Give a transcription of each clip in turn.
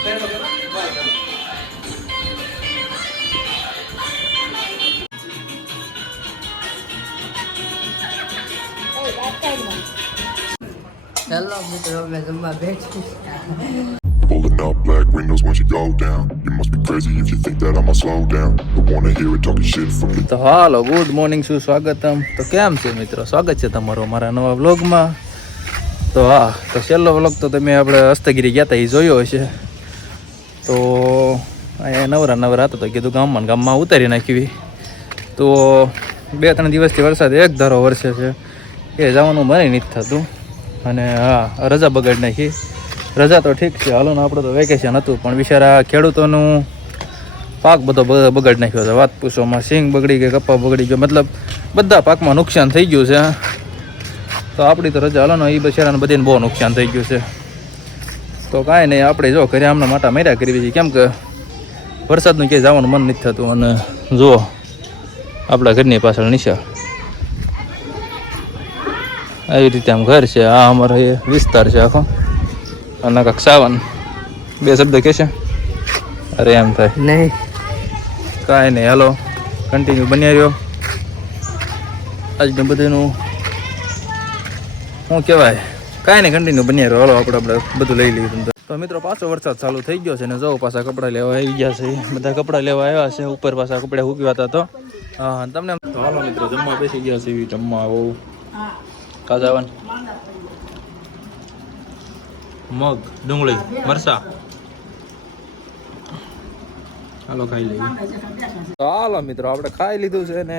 Hello મિત્રો અમે જમવા Pulling up black windows once you go down. You must be crazy if you think that I'ma slow down. Don't wanna hear it talking shit from the તો હાલો good morning શું સ્વાગતમ તો કેમ છે મિત્રો સ્વાગત છે તમારું અમારા નવા વ્લોગમાં તો હા તો છેલ્લો વ્લોગ તો તમે આપણે હસ્તગીરી ગયા હતા એ જોયો હશે તો અહીંયા નવરા નવરા હતા તો કીધું ગામમાં ગામમાં ઉતારી નાખવી તો બે ત્રણ દિવસથી વરસાદ એક ધારો વરસે છે. એ જવાનું મને નથી થતું. અને હા, રજા બગાડી નાખી. રજા તો ઠીક છે. હાલો ને આપણે તો વેકેશન હતું, પણ બિચારા ખેડૂતોનું પાક બધો બગાડી નાખ્યો છે. વાત પૂછોમાં સિંગ બગડી ગઈ કપા બગડી ગયો. મતલબ બધા પાકમાં નુકસાન થઈ ગયું છે. તો આપણી તો રજા, હાલો ને એ બિચારાને બધીને બહુ નુકસાન થઈ ગયું છે. તો કાંઈ નહીં આપણે જો ઘરે આમના માટા મેર્યા કરી છે કેમ કે વરસાદનું ક્યાંય જવાનું મન નથી થતું અને જુઓ આપણા ઘરની પાછળ નિશા આવી રીતે આમ ઘર છે આ અમારો એ વિસ્તાર છે આખો. અને કાંક સાવન. બે શબ્દ કહેશે અરે એમ થાય. નહીં. કાંઈ નહીં હાલો કન્ટિન્યુ બન્યા રહ્યો. આજનું બધાનું શું કહેવાય? કાંઈ નહીં કન્ટિન્યુ બન્યા રહ્યો હાલો, આપણે આપણે બધું લઈ લીધું તો મિત્રો, પાછો વરસાદ ચાલુ થઈ ગયો છે ને જો પાછા કપડાં લેવા આવી ગયા છે. બધા કપડાં લેવા આવ્યા છે. ઉપર પાછા કપડા સૂકવ્યા હતા તો. હા તમને હાલો મિત્રો, જમવા બેસી ગયા છે. જમવા આવો. કાજાવન મગ, ડુંગળી મરસા હાલો, ખાઈ લઈએ. હાલો મિત્રો, આપણે ખાઈ લીધું છે ને,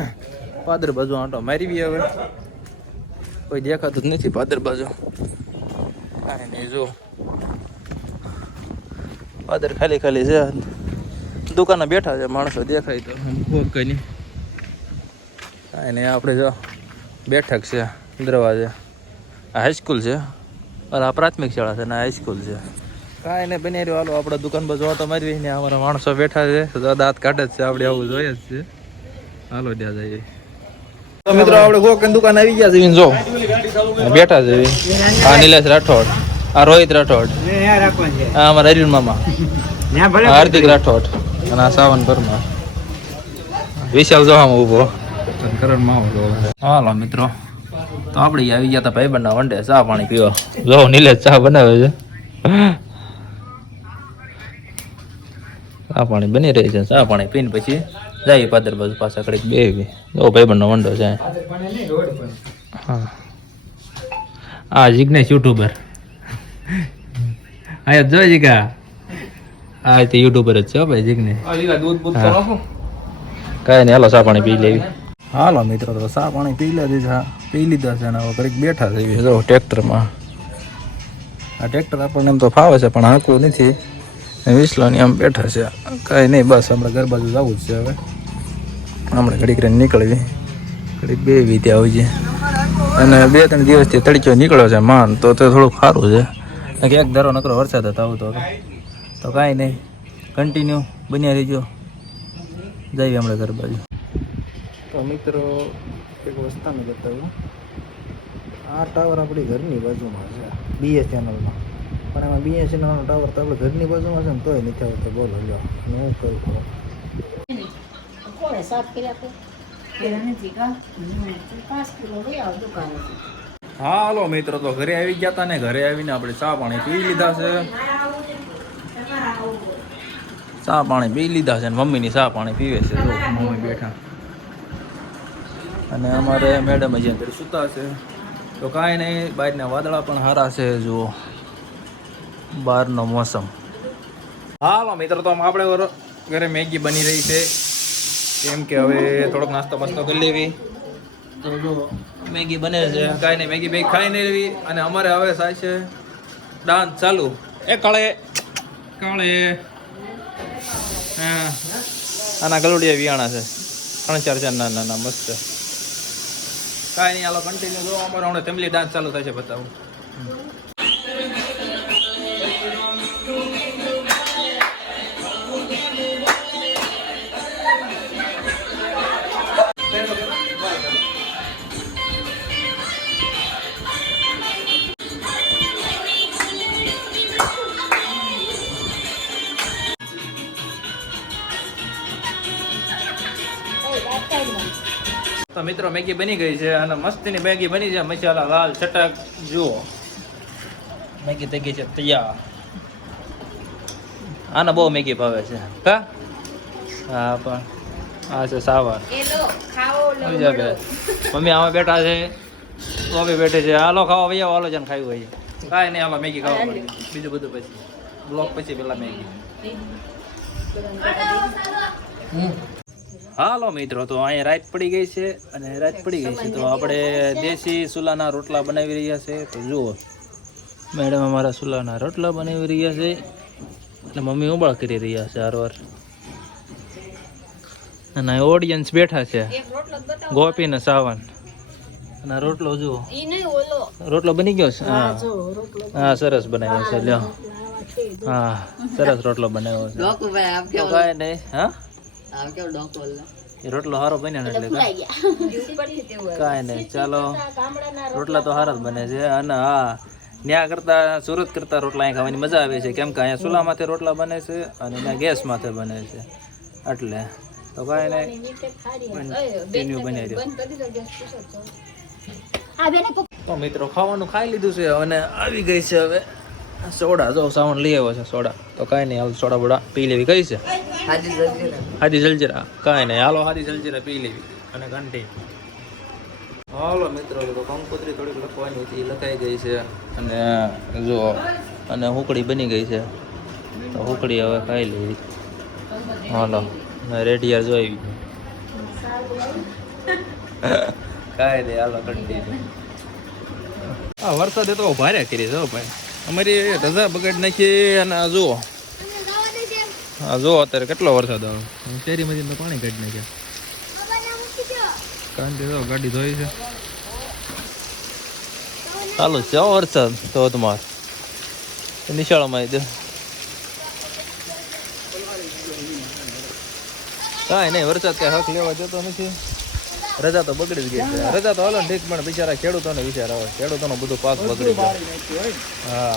પાદર બાજુ આંટો મારી બી હવે. કોઈ દેખાતું જ નથી પાદર બાજુ. કાંઈ નહીં જો પાદર ખાલી ખાલી છે. દુકાને બેઠા છે માણસો દેખાય તો. કંઈ નહીં. કાંઈ નહીં આપણે જો બેઠક છે દરવાજે. હાઈસ્કૂલ છે. અને આ પ્રાથમિક શાળા છે ને હાઈસ્કૂલ છે. કાંઈ નહીં બની રહ્યું. હાલો આપણે દુકાન પર જોવા તો મારી ને અમારા માણસો બેઠા છે. દાંત કાઢે જ છે આપણે આવું જોઈએ જ છે. હાલો ત્યાં જઈએ. તો મિત્રો આપણે ગોકન દુકાન આવી ગયા છે જો. બેઠા છે. આ નિલેશ રાઠોડ આ રોહિત રાઠોડ આ અમારા અર્જુન મામા હાર્દિક રાઠોડ અને આ સાવન પરમાર વિશાલ જોવામાં કરણ માવો હાલો મિત્રો. તો આપણે આવી ગયા હતા ભાઈબંધના વંડે ચા પાણી પીવા. જો નિલેશ ચા બનાવે છે. ચા પાણી બની રહી છે. ચા પાણી પીને પછી જાય પાદર બાજુ પાછા કડીક બે જો ભાઈબંધનો વંડો છે. હા. આ જિગ્નેશ યુટ્યુબર. આ જો જીગા આ તે યુટ્યુબર જ છે હો ભાઈ જિગ્નેશ. કાંઈ નહીં હાલો ચા પાણી પી લેવી. હાલો મિત્રો તો ચા પાણી પી લીધા પી લીધા છે અને હવે ઘડીક બેઠા છે. જો ટ્રેક્ટરમાં. આ ટ્રેક્ટર આપણને એમ તો ફાવે છે પણ હાંકવું નથી. વિસલાની આમ બેઠા છે. કાંઈ નહીં, બસ આપણે ઘર બાજુ જવું જ છે હવે. આપણે ઘડીક રહીને નીકળવી. ઘડીક બે વીતે આવી છે. અને બે ત્રણ દિવસથી તડક્યો નીકળ્યો છે માન, તો તે થોડુંક સારું છે. કે એક ધારો નકરો વરસાદ હતો આવતો તો કાંઈ નહીં કન્ટિન્યુ બન્યા રહીજો. જઈએ આપણે ઘર બાજુ. તો મિત્રો, એક વસ્તાને બતાવ્યું આ ટાવર આપણી ઘરની બાજુમાં છે બીએસએનએલમાં પણ એમાં બીએસી ચેનલનો ટાવર તો આપણે ઘરની બાજુમાં છે ને તોય નથી આવતો. બોલો લો હું કરું કહું કોણે સાફ કર્યા હા હાલો મિત્રો તો ઘરે આવી ગયા હતા ને ઘરે આવીને આપણે ચા પાણી પી લીધા છે. ચા પાણી પી લીધા છે ને મમ્મીની ચા પાણી પીવે છે. મમ્મી બેઠા. અને અમારે મેડમ હજી અંદર સૂતા છે. તો કાંઈ નહીં બહારના વાદળા પણ સારા છે જુઓ. બહારનો મોસમ. હાલો મિત્રો તો આપણે ઘરે મેગી બની રહી છે. કેમ કે હવે થોડોક નાસ્તો બાસ્તો કરી લેવી. તો જો મેગી બને છે. કાંઈ નહીં મેગી ભાઈ ખાઈ નહીં લેવી. અને અમારે હવે થાય છે ડાન્સ ચાલુ. એ કાળે કાળે. હા. આના ગલુડિયા વિયાણા છે. ત્રણ ચાર ચાર નાના નાના મસ્ત. કાંઈ નહીં હાલો કન્ટિન્યુ જો અમારો હમણાં ફેમિલી ડાન્સ ચાલુ થાય છે બતાવું. તો મિત્રો મેગી બની ગઈ છે અને મસ્તીની મેગી બની છે. મસાલા લાલ ચટક. જુઓ. મેગી થઈ ગઈ છે તૈયાર. આને બહુ મેગી ભાવે છે. કા? હા પણ આ છે સાવર. મમ્મી આમાં બેઠા છે. મમ્મી બેઠી છે. હાલો ખાવા ભાઈ હાલો જાને ખાયું હોય. કાંઈ નહીં હાલો મેગી ખાવા પડી. બીજું બધું પછી. બ્લોક પછી પેલા મેગી. હાલો મિત્રો તો અહીંયા રાત પડી ગઈ છે અને રાત પડી ગઈ છે. તો આપણે દેશી સુલાના રોટલા બનાવી રહ્યા છે. તો જુઓ મેડમ અમારા સુલાના રોટલા બનાવી રહ્યા છે. અને મમ્મી ઉબાળ કરી રહ્યા છે હારવાર. અને ઓડિયન્સ બેઠા છે. ગોપી ને સાવન. અને રોટલો જુઓ. રોટલો બની ગયો છે? હા હા. સરસ બનાવ્યો છે લ્યો. હા સરસ રોટલો બનાવ્યો છે. કઈ ભાઈ આપ તો કેવો કાંઈ નહીં હા? રોટલો સારો બન્યો એટલે કાંઈ નહીં ચાલો. રોટલા તો સારા જ બને છે. અને હા ત્યાં કરતા સુરત કરતા રોટલા અહીં ખાવાની મજા આવે છે. કેમ કે અહીંયા ચૂલા માથે રોટલા બને છે અને ત્યાં ગેસ માથે બને છે. એટલે તો કાંઈ નહીં. બની રહ્યો તો. મિત્રો ખાવાનું ખાઈ લીધું છે અને આવી ગઈ છે હવે. સોડા જો સાવન લઈ આવ્યો છે સોડા. તો કાંઈ નહીં હાલ સોડા બોડા પી લેવી. કઈ છે? હાદી જલજીરા. કાંઈ નહીં. હાલો હાદી જલજીરા પી લેવી અને ઘંટી હાલો મિત્રો તો કંકોત્રી થોડીક લખવાની હતી. લખાઈ ગઈ છે. અને જો અને હુકડી બની ગઈ છે. તો હુકડી હવે ખાઈ લેવી. હાલો. રેડિયાર જોઈ કાંઈ નહીં હાલો ઘંટી હા વરસાદે તો ભારે કરી છે ભાઈ. અમારી રજા બગાડી નાખી અને આ જુઓ. હા જો અત્યારે કેટલો વરસાદ આવે. શેરીમાંથી તો પાણી કાઢી નાખ્યા. કારણ કે જો ગાડી ધોઈ છે. ચાલુ છે વરસાદ ધોધમાર આવી દે. કાંઈ નહીં વરસાદ કઈ હક લેવા જતો નથી. રજા તો બગડી જ ગઈ છે. રજા તો હાલો ઠીક પણ બિચારા ખેડૂતોને વિચાર આવે. ખેડૂતોનો બધું પાક બગડી જાય હા.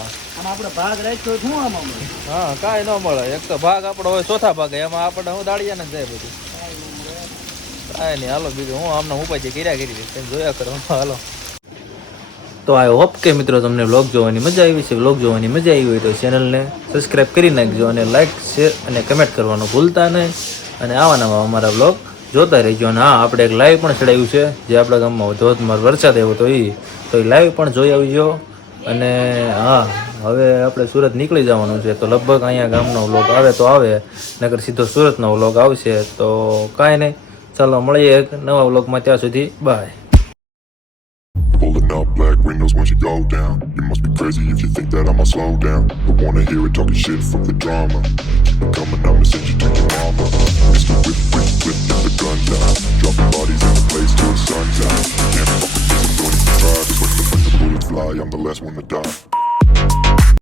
હા કાંઈ ન મળે. એક તો ભાગ આપણો હોય ચોથા ભાગે. એમાં આપણે હું દાડિયા ને જાય બધું. કાંઈ નહીં. હાલો બીજું હું આમને હું પછી કર્યા કરી તેમ જોયા કરો. હાલો. તો આઈ હોપ કે મિત્રો તમને વ્લોગ જોવાની મજા આવી છે. વ્લોગ જોવાની મજા આવી હોય તો ચેનલને સબસ્ક્રાઈબ કરી નાખજો અને લાઇક શેર અને કમેન્ટ કરવાનું ભૂલતા નહીં. અને આવા નવા અમારા વ્લોગ જોતા રહીજો. અને હા, આપણે એક લાઈવ પણ ચડાવ્યું છે, જે આપણા ગામમાં ધોધમાર વરસાદ આવ્યો તો એ તો એ લાઈવ પણ જોઈ આવજો. અને હા, હવે આપણે સુરત નીકળી જવાનું છે. તો લગભગ અહીંયા ગામનો વ્લોગ આવે તો આવે નગર સીધો સુરતનો વ્લોગ આવશે. તો કાંઈ નહીં. ચાલો, મળીએ એક નવા વ્લોગમાં ત્યાં સુધી bye black once you go down. You must be crazy if you think that I'ma slow down. Don't wanna hear it talking shit from the drama. Keep it coming, I'ma send you to your mama. Mr. Whip, whip, whip, get the gun down. Dropping bodies in the place till the sun's out. Can't fuck with this, I'm going to try. Just when the bullets fly, I'm the last one to die.